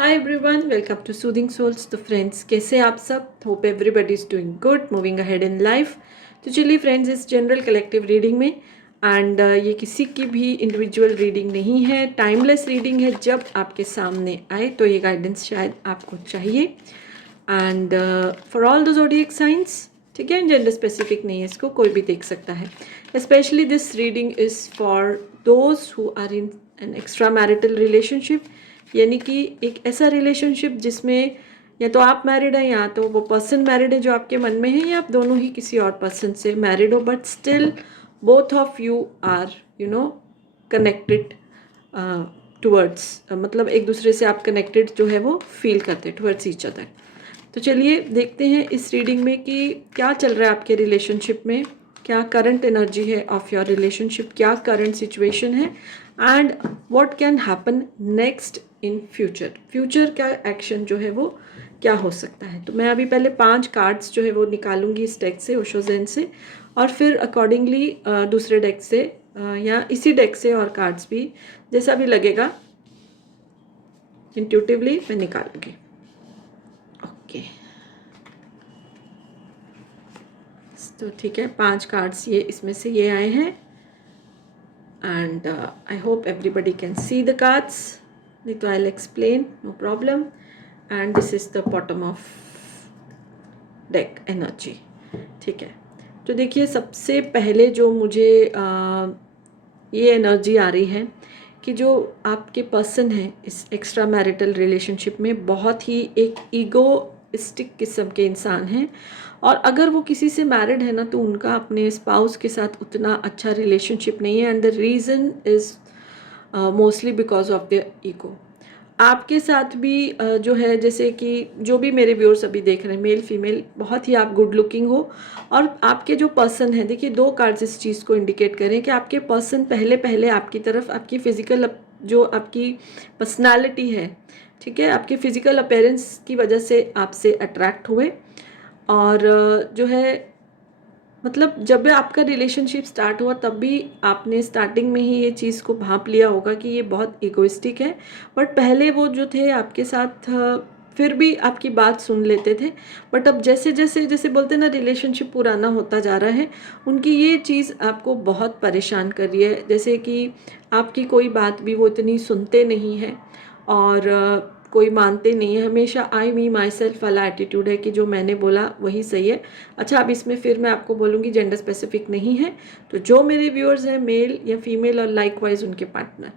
Hi everyone, welcome to soothing souls. तो friends, कैसे आप सब? Hope everybody is doing good, moving ahead in life. तो चलिए फ्रेंड्स, इस जनरल कलेक्टिव रीडिंग में एंड ये किसी की भी इंडिविजुअल रीडिंग नहीं है, टाइमलेस रीडिंग है। जब आपके सामने आए तो ये गाइडेंस शायद आपको चाहिए। And for all the zodiac science, ठीक है, जेंडर स्पेसिफिक नहीं है, इसको कोई भी देख सकता है। Specially this reading is for those who are in an extra marital relationship, यानी कि एक ऐसा रिलेशनशिप जिसमें या तो आप मैरिड हैं या तो वो पर्सन मैरिड है जो आपके मन में है, या आप दोनों ही किसी और पर्सन से मैरिड हो, but still both of you are connected towards, मतलब एक दूसरे से आप कनेक्टेड जो है वो फील करते टुवर्ड्स ईच अदर। तो चलिए देखते हैं इस रीडिंग में कि क्या चल रहा है आपके रिलेशनशिप में, क्या करंट एनर्जी है ऑफ योर रिलेशनशिप, क्या करंट सिचुएशन है, and what can happen next in future का एक्शन जो है वो क्या हो सकता है। तो मैं अभी पहले 5 कार्ड्स जो है वो निकालूंगी इस डेक से, ओशो ज़ेन से, और फिर अकॉर्डिंगली दूसरे डेक से या इसी डेक से और कार्ड्स भी जैसा भी लगेगा इंट्यूटिवली मैं निकालूंगी। ओके, तो ठीक है, 5 कार्ड्स ये इसमें से ये आए हैं and I hope everybody can see the cards, नहीं तो I will explain, no problem. And this is the bottom of deck energy. ठीक है, तो देखिए सबसे पहले जो मुझे ये एनर्जी आ रही है कि जो आपके पर्सन है इस एक्स्ट्रा मैरिटल रिलेशनशिप में बहुत ही एक ईगोइस्टिक किस्म के इंसान हैं, और अगर वो किसी से मैरिड है ना तो उनका अपने स्पाउस के साथ उतना अच्छा रिलेशनशिप नहीं है, and the reason is mostly because of the ego. आपके साथ भी जो है, जैसे कि जो भी मेरे व्यूअर्स अभी देख रहे हैं, मेल फीमेल, बहुत ही आप गुड लुकिंग हो, और आपके जो पर्सन है, देखिए 2 कार्ड्स इस चीज़ को इंडिकेट करें कि आपके पर्सन पहले पहले आपकी तरफ, आपकी फ़िज़िकल जो आपकी पर्सनालिटी है, ठीक है, आपकी फ़िज़िकल अपीयरेंस की वजह से आपसे अट्रैक्ट हुए, और जो है मतलब जब आपका रिलेशनशिप स्टार्ट हुआ तब भी आपने स्टार्टिंग में ही ये चीज़ को भांप लिया होगा कि ये बहुत इगोइस्टिक है, बट पहले वो जो थे आपके साथ फिर भी आपकी बात सुन लेते थे, बट अब जैसे जैसे जैसे बोलते हैं ना रिलेशनशिप पुराना होता जा रहा है, उनकी ये चीज़ आपको बहुत परेशान कर रही है। जैसे कि आपकी कोई बात भी वो इतनी सुनते नहीं हैं, और कोई मानते नहीं है, हमेशा आई मी माई सेल्फ वाला एटीट्यूड है कि जो मैंने बोला वही सही है। अच्छा, अब इसमें फिर मैं आपको बोलूँगी जेंडर स्पेसिफिक नहीं है, तो जो मेरे व्यूअर्स हैं मेल या फीमेल और लाइकवाइज उनके पार्टनर,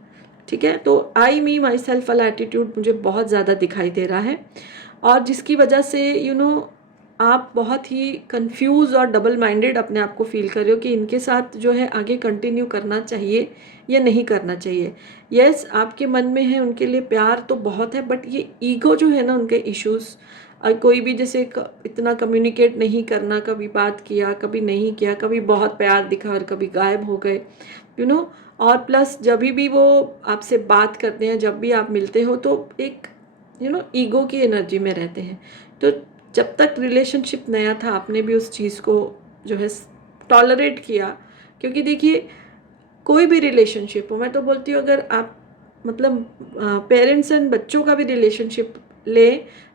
ठीक है, तो आई मी माई सेल्फ वाला एटीट्यूड मुझे बहुत ज़्यादा दिखाई दे रहा है, और जिसकी वजह से आप बहुत ही कंफ्यूज और डबल माइंडेड अपने आप को फील कर रहे हो कि इनके साथ जो है आगे कंटिन्यू करना चाहिए या नहीं करना चाहिए। यस, आपके मन में है उनके लिए प्यार तो बहुत है, बट ये ईगो जो है ना, उनके इश्यूज, कोई भी जैसे इतना कम्युनिकेट नहीं करना, कभी बात किया कभी नहीं किया, कभी बहुत प्यार दिखा और कभी गायब हो गए, यू नो और प्लस जब भी वो आपसे बात करते हैं, जब भी आप मिलते हो तो एक ईगो की एनर्जी में रहते हैं। तो जब तक रिलेशनशिप नया था आपने भी उस चीज़ को जो है टॉलरेट किया, क्योंकि देखिए कोई भी रिलेशनशिप हो, मैं तो बोलती हूँ अगर आप मतलब पेरेंट्स एंड बच्चों का भी रिलेशनशिप ले,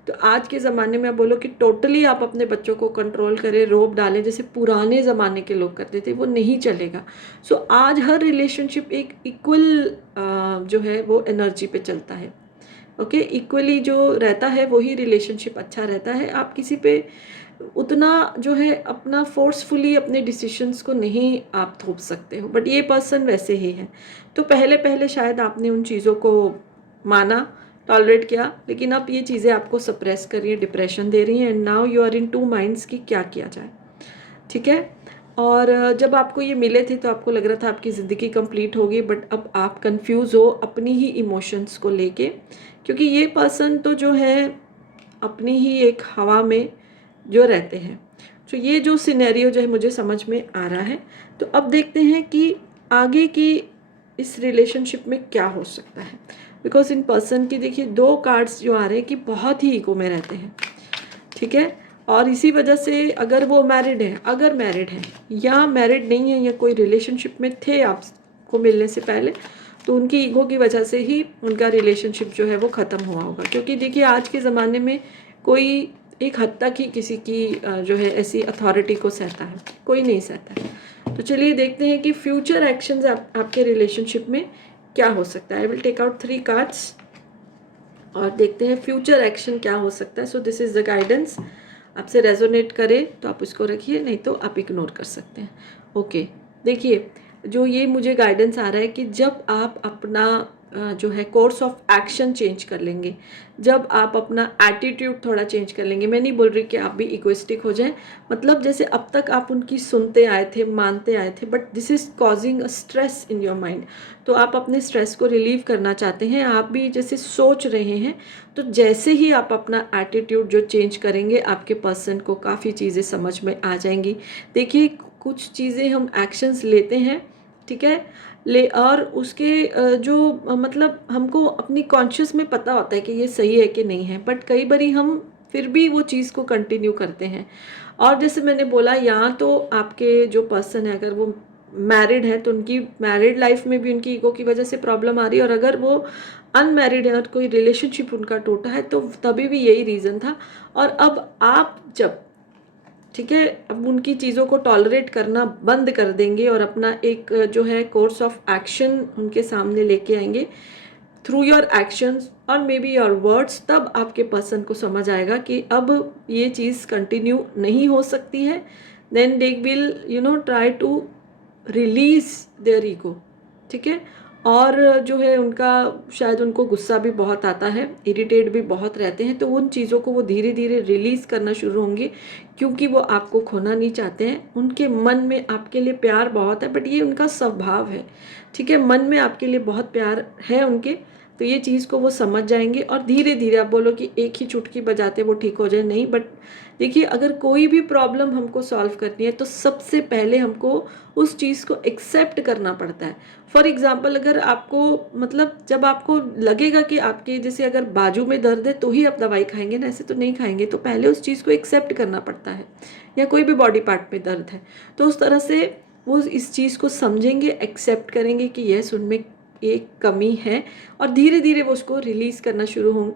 तो आज के ज़माने में आप बोलो कि टोटली आप अपने बच्चों को कंट्रोल करें, रोब डालें जैसे पुराने ज़माने के लोग करते थे, वो नहीं चलेगा। सो आज हर रिलेशनशिप एक इक्वल जो है वो एनर्जी पे चलता है। ओके, इक्वली जो रहता है वही रिलेशनशिप अच्छा रहता है। आप किसी पे उतना जो है अपना फोर्सफुली अपने डिसीशंस को नहीं आप थोप सकते हो, बट ये पर्सन वैसे ही है। तो पहले पहले शायद आपने उन चीज़ों को माना, टॉलरेट किया, लेकिन अब ये चीज़ें आपको सप्रेस कर रही है, डिप्रेशन दे रही हैं, and now you are in 2 minds कि क्या किया जाए। ठीक है, और जब आपको ये मिले थे तो आपको लग रहा था आपकी ज़िंदगी कंप्लीट होगी, बट अब आप कंफ्यूज हो अपनी ही इमोशंस को लेके, क्योंकि ये पर्सन तो जो है अपनी ही एक हवा में जो रहते हैं। तो ये जो सिनेरियो जो है मुझे समझ में आ रहा है। तो अब देखते हैं कि आगे की इस रिलेशनशिप में क्या हो सकता है, बिकॉज इन पर्सन की देखिए 2 कार्ड्स जो आ रहे हैं कि बहुत ही ईगो में रहते हैं, ठीक है, और इसी वजह से अगर वो मैरिड है, अगर मैरिड है या मैरिड नहीं है या कोई रिलेशनशिप में थे आपको मिलने से पहले, तो उनकी ईगो की वजह से ही उनका रिलेशनशिप जो है वो ख़त्म हुआ होगा। क्योंकि देखिए आज के ज़माने में कोई एक हद तक ही किसी की जो है ऐसी अथॉरिटी को सहता है, कोई नहीं सहता है। तो चलिए देखते हैं कि फ्यूचर एक्शंस आपके रिलेशनशिप में क्या हो सकता है। I will take out 3 cards और देखते हैं फ्यूचर एक्शन क्या हो सकता है। So this is the guidance. आपसे रेजोनेट करे तो आप उसको रखिए, नहीं तो आप इग्नोर कर सकते हैं। ओके, देखिए जो ये मुझे गाइडेंस आ रहा है कि जब आप अपना जो है कोर्स ऑफ एक्शन चेंज कर लेंगे, जब आप अपना एटीट्यूड थोड़ा चेंज कर लेंगे। मैं नहीं बोल रही कि आप भी इगोइस्टिक हो जाएं, मतलब जैसे अब तक आप उनकी सुनते आए थे, मानते आए थे, but this is causing a stress in your mind. तो आप अपने स्ट्रेस को रिलीव करना चाहते हैं, आप भी जैसे सोच रहे हैं। तो जैसे ही आप अपना एटीट्यूड जो चेंज करेंगे, आपके पर्सन को काफ़ी चीज़ें समझ में आ जाएंगी। देखिए कुछ चीज़ें हम एक्शंस लेते हैं, ठीक है, और उसके जो मतलब हमको अपनी कॉन्शियस में पता होता है कि ये सही है कि नहीं है, बट कई बारी हम फिर भी वो चीज़ को कंटिन्यू करते हैं। और जैसे मैंने बोला, यहाँ तो आपके जो पर्सन है अगर वो मैरिड है तो उनकी मैरिड लाइफ में भी उनकी ईगो की वजह से प्रॉब्लम आ रही है, और अगर वो अनमैरिड है और कोई रिलेशनशिप उनका टूटा है तो तभी भी यही रीज़न था। और अब आप जब, ठीक है, अब उनकी चीज़ों को टॉलरेट करना बंद कर देंगे और अपना एक जो है कोर्स ऑफ एक्शन उनके सामने लेके आएंगे थ्रू योर एक्शंस और मे बी योर वर्ड्स, तब आपके पर्सन को समझ आएगा कि अब ये चीज़ कंटिन्यू नहीं हो सकती है। Then they will try to release their ego, ठीक है। और जो है उनका शायद उनको गुस्सा भी बहुत आता है, इरिटेट भी बहुत रहते हैं, तो उन चीज़ों को वो धीरे धीरे रिलीज़ करना शुरू होंगे, क्योंकि वो आपको खोना नहीं चाहते हैं। उनके मन में आपके लिए प्यार बहुत है, बट ये उनका स्वभाव है, ठीक है। मन में आपके लिए बहुत प्यार है उनके, तो ये चीज़ को वो समझ जाएंगे और धीरे धीरे, आप बोलो कि एक ही चुटकी बजाते वो ठीक हो जाए, नहीं। बट देखिए अगर कोई भी प्रॉब्लम हमको सॉल्व करनी है तो सबसे पहले हमको उस चीज़ को एक्सेप्ट करना पड़ता है। फॉर एग्जाम्पल, अगर आपको मतलब जब आपको लगेगा कि आपके जैसे अगर बाजू में दर्द है तो ही आप दवाई खाएंगे ना, ऐसे तो नहीं खाएंगे, तो पहले उस चीज़ को एक्सेप्ट करना पड़ता है। या कोई भी बॉडी पार्ट में दर्द है तो उस तरह से वो इस चीज़ को समझेंगे, एक्सेप्ट करेंगे कि यस उनमें एक कमी है, और धीरे धीरे वो उसको रिलीज़ करना शुरू हो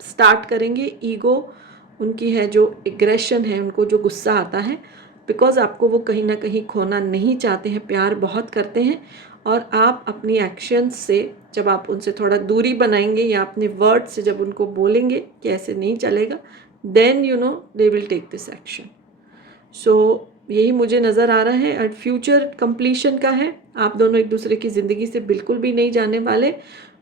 स्टार्ट करेंगे। ईगो उनकी है, जो एग्रेशन है, उनको जो गुस्सा आता है, बिकॉज आपको वो कहीं ना कहीं खोना नहीं चाहते हैं, प्यार बहुत करते हैं। और आप अपनी एक्शंस से जब आप उनसे थोड़ा दूरी बनाएंगे या अपने वर्ड से जब उनको बोलेंगे कि ऐसे नहीं चलेगा, then they will take this action. So यही मुझे नज़र आ रहा है। एंड फ्यूचर कंप्लीशन का है, आप दोनों एक दूसरे की ज़िंदगी से बिल्कुल भी नहीं जाने वाले,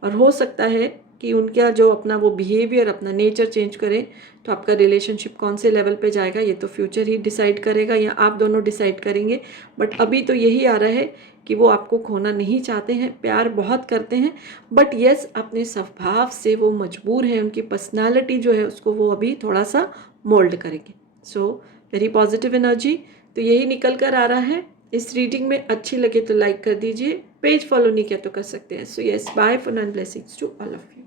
और हो सकता है कि उनका जो अपना वो बिहेवियर, अपना नेचर चेंज करें, तो आपका रिलेशनशिप कौन से लेवल पे जाएगा ये तो फ्यूचर ही डिसाइड करेगा, या आप दोनों डिसाइड करेंगे। बट अभी तो यही आ रहा है कि वो आपको खोना नहीं चाहते हैं, प्यार बहुत करते हैं, बट यस अपने स्वभाव से वो मजबूर हैं, उनकी पर्सनालिटी जो है उसको वो अभी थोड़ा सा मोल्ड करेंगे। सो वेरी पॉजिटिव एनर्जी तो यही निकल कर आ रहा है। इस रीडिंग में अच्छी लगे तो लाइक कर दीजिए, पेज फॉलो नहीं किया तो कर सकते हैं। So yes, bye for now, blessings to all of you.